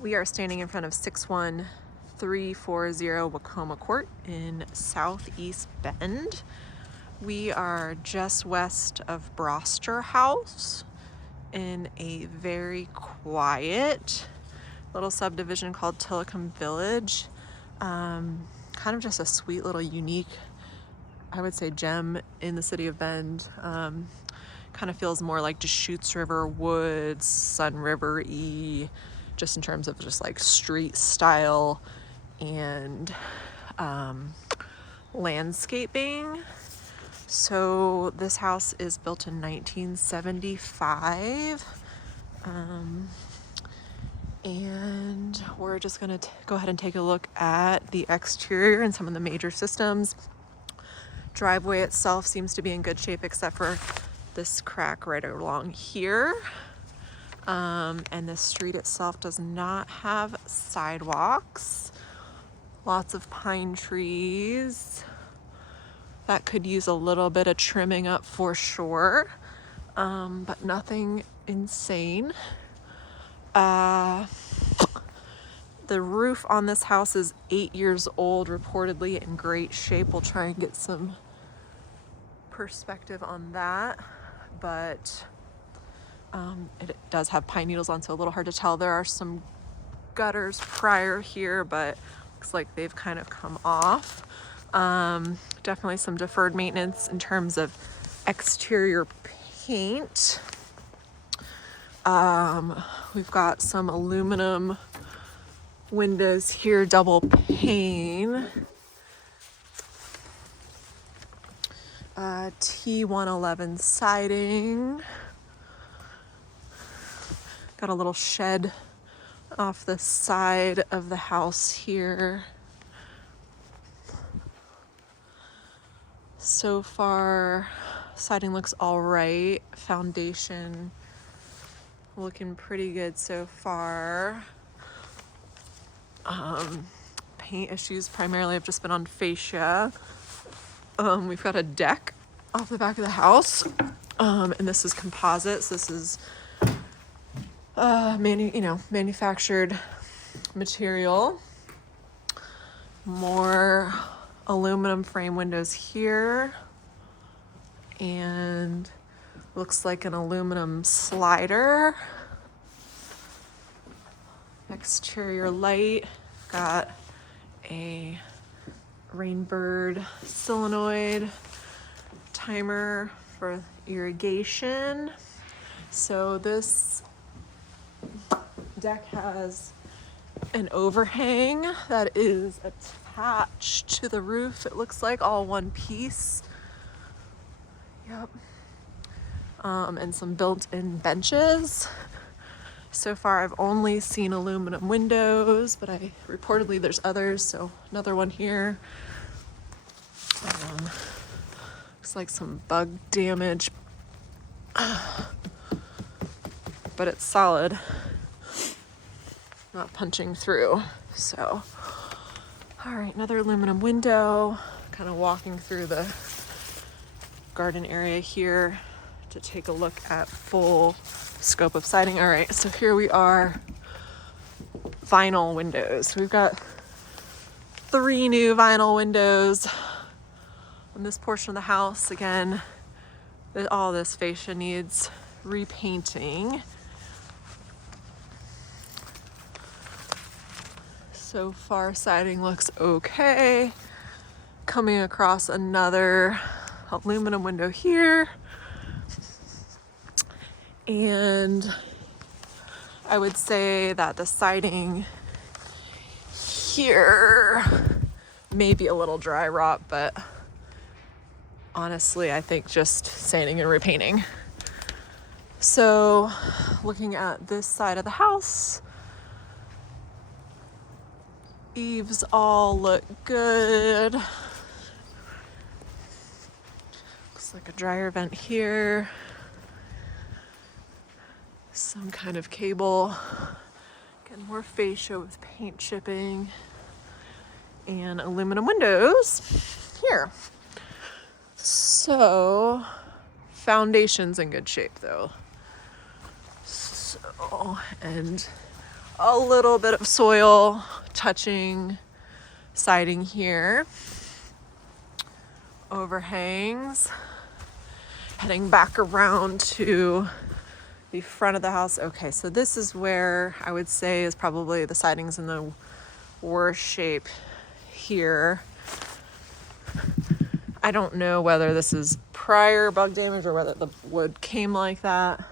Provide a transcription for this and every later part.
We are standing in front of 61340 Wecoma Court in Southeast Bend. We are just west of Broster House in a very quiet little subdivision called Tillicum Village. Kind of just a sweet little unique, I would say, gem in the city of Bend. Kind of feels more like Deschutes River Woods, Sun River-y, just in terms of just like street style and landscaping. So this house is built in 1975. And we're just gonna go ahead and take a look at the exterior and some of the major systems. Driveway itself seems to be in good shape except for this crack right along here. And the street itself does not have sidewalks. Lots of pine trees. That could use a little bit of trimming up for sure, but nothing insane. The roof on this house is 8 years old, reportedly in great shape. We'll try and get some perspective on that, but it does have pine needles on, so a little hard to tell. There are some gutters prior here, but looks like they've kind of come off. Definitely some deferred maintenance in terms of exterior paint. We've got some aluminum windows here, double pane. T111 siding. Got a little shed off the side of the house here. So far, siding looks all right. Foundation looking pretty good so far. Paint issues primarily have just been on fascia. We've got a deck off the back of the house, and this is composite. So this is manufactured material. More aluminum frame windows here, and looks like an aluminum slider. Exterior light, got a Rainbird solenoid timer for irrigation. So this deck has an overhang that is attached to the roof. It looks like all one piece. Yep. And some built-in benches. So far I've only seen aluminum windows, but reportedly there's others, so another one here. Looks like some bug damage, but it's solid, not punching through. So, all right, another aluminum window. Kind of walking through the garden area here to take a look at full scope of siding. All right, so here we are, vinyl windows. We've got 3 new vinyl windows on this portion of the house. Again, all this fascia needs repainting. So far, siding looks okay. Coming across another aluminum window here. And I would say that the siding here may be a little dry rot, but honestly, I think just sanding and repainting. So looking at this side of the house, eaves all look good. Looks like a dryer vent here. Some kind of cable. Again, more fascia with paint chipping. And aluminum windows here. So, foundation's in good shape though. So, and a little bit of soil touching siding here. Overhangs. Heading back around to the front of the house. Okay, so this is where I would say is probably the siding's in the worst shape here. I don't know whether this is prior bug damage or whether the wood came like that,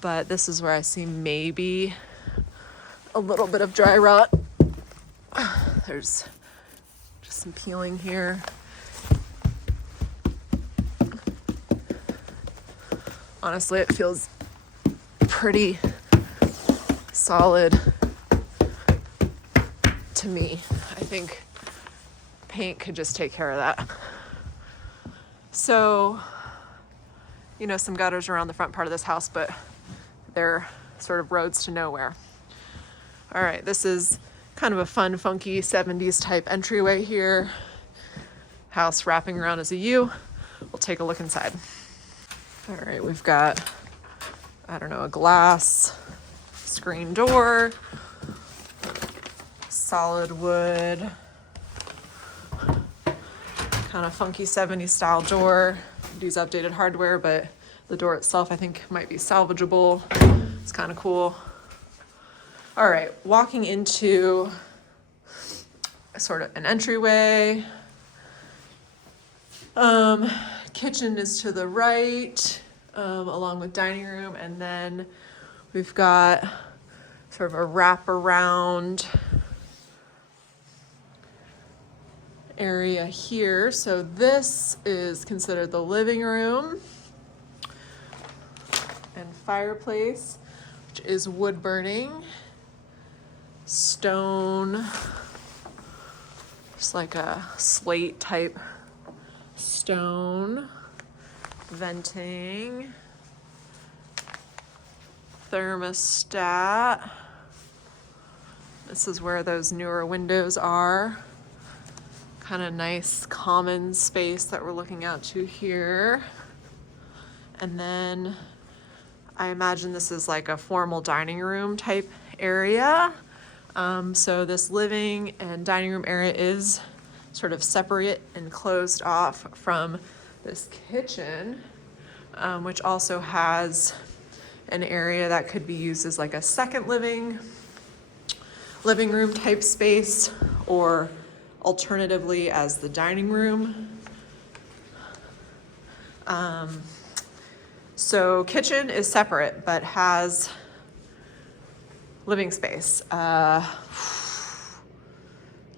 but this is where I see maybe a little bit of dry rot. There's just some peeling here. Honestly, it feels pretty solid to me. I think paint could just take care of that. So, you know, some gutters around the front part of this house, but they're sort of roads to nowhere. All right, this is kind of a fun, funky 70s type entryway here. House wrapping around as a U. We'll take a look inside. All right, we've got, I don't know, a glass screen door, solid wood, kind of funky 70s style door. Use updated hardware, but the door itself I think might be salvageable. It's kind of cool. All right, walking into sort of an entryway. Kitchen is to the right, along with dining room, and then we've got sort of a wraparound area here. So this is considered the living room and fireplace, which is wood burning, stone, just like a slate type stone, venting, thermostat. This is where those newer windows are. Kind of nice common space that we're looking out to here. And then I imagine this is like a formal dining room type area. So this living and dining room area is sort of separate and closed off from this kitchen, which also has an area that could be used as like a second living room type space, or alternatively as the dining room. So kitchen is separate but has living space.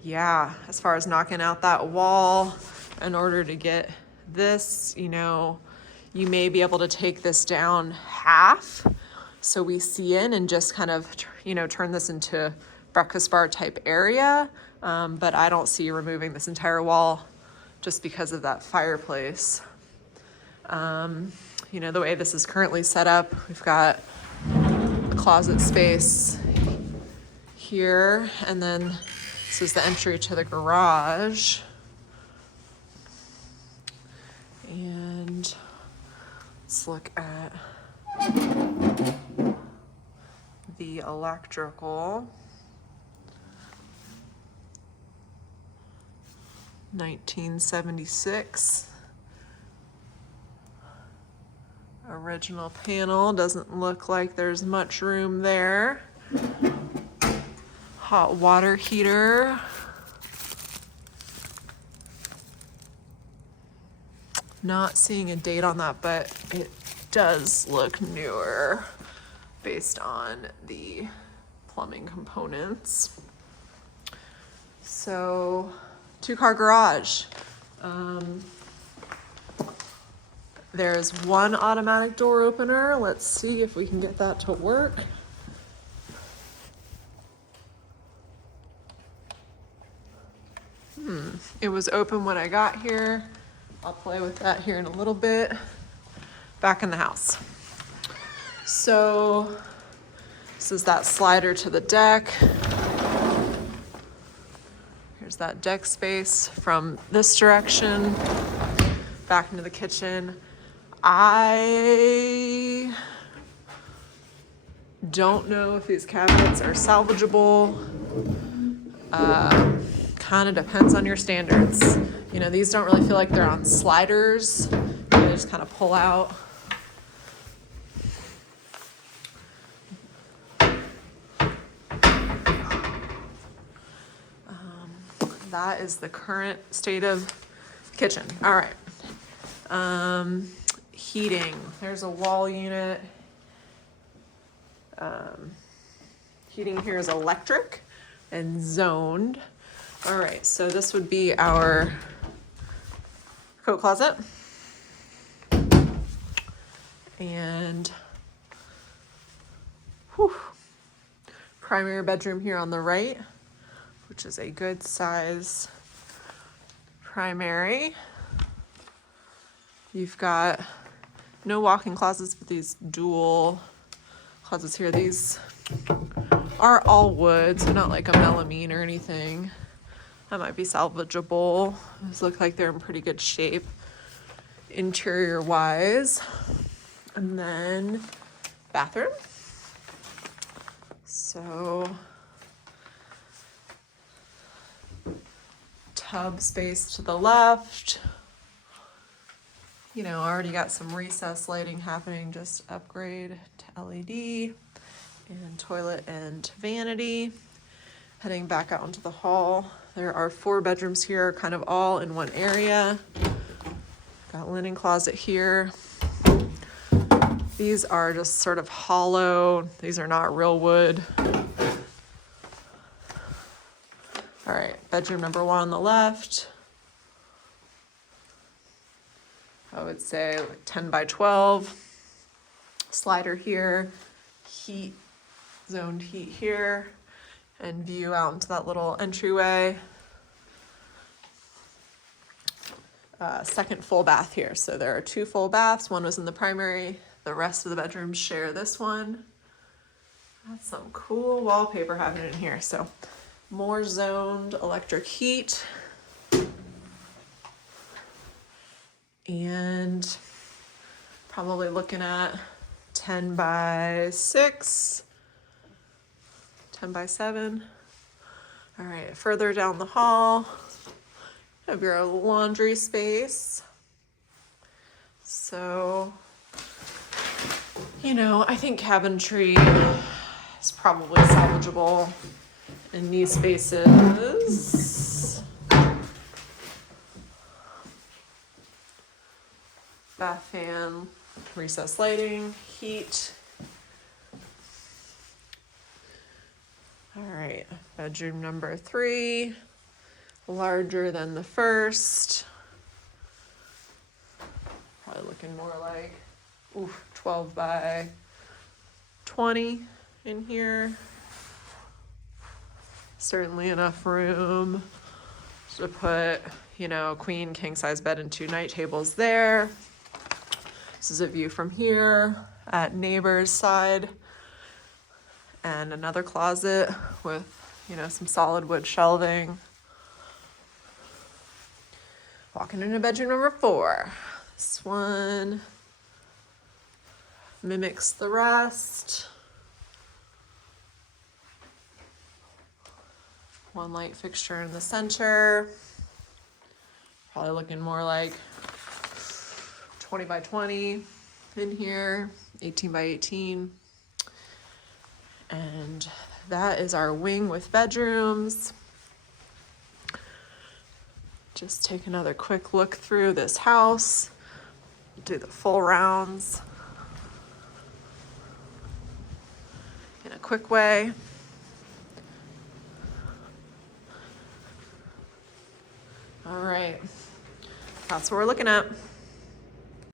Yeah, as far as knocking out that wall in order to get this, you know, you may be able to take this down half so we see in and just kind of, you know, turn this into breakfast bar type area. But I don't see removing this entire wall just because of that fireplace. You know, the way this is currently set up, we've got a closet space here, and then this is the entry to the garage. And let's look at the electrical. 1976. Original panel, doesn't look like there's much room there. Hot water heater. Not seeing a date on that, but it does look newer based on the plumbing components. So, 2-car garage. There's one automatic door opener. Let's see if we can get that to work. It was open when I got here. I'll play with that here in a little bit. Back in the house. So this is that slider to the deck. Here's that deck space from this direction. Back into the kitchen. I don't know if these cabinets are salvageable. Kind of depends on your standards. You know, these don't really feel like they're on sliders. They just kind of pull out. That is the current state of kitchen. All right. Heating. There's a wall unit. Heating here is electric and zoned. All right, so this would be our coat closet. And primary bedroom here on the right, which is a good size primary. You've got no walk-in closets, but these dual closets here. These are all wood, so not like a melamine or anything. That might be salvageable. These look like they're in pretty good shape interior wise. And then bathroom. So tub space to the left. You know, already got some recessed lighting happening, just upgrade to LED. And toilet and vanity. Heading back out into the hall. There are 4 bedrooms here, kind of all in one area. Got linen closet here. These are just sort of hollow. These are not real wood. All right, bedroom number 1 on the left. I would say 10 by 12. Slider here, heat, zoned heat here, and view out into that little entryway. Second full bath here. So there are 2 full baths. One was in the primary. The rest of the bedrooms share this one. That's some cool wallpaper happening in here. So more zoned electric heat. And probably looking at 10 by 6, 10 by 7. All right, further down the hall, have your laundry space. So, you know, I think cabinetry is probably salvageable in these spaces. Bath fan, recessed lighting, heat. All right, bedroom number 3, larger than the first. Probably looking more like 12 by 20 in here. Certainly enough room to put, you know, queen, king size bed and 2 night tables there. This is a view from here at neighbor's side. And another closet with, you know, some solid wood shelving. Walking into bedroom number 4. This one mimics the rest. One light fixture in the center. Probably looking more like 20 by 20 in here, 18 by 18. And that is our wing with bedrooms. Just take another quick look through this house. Do the full rounds in a quick way. All right, that's what we're looking at.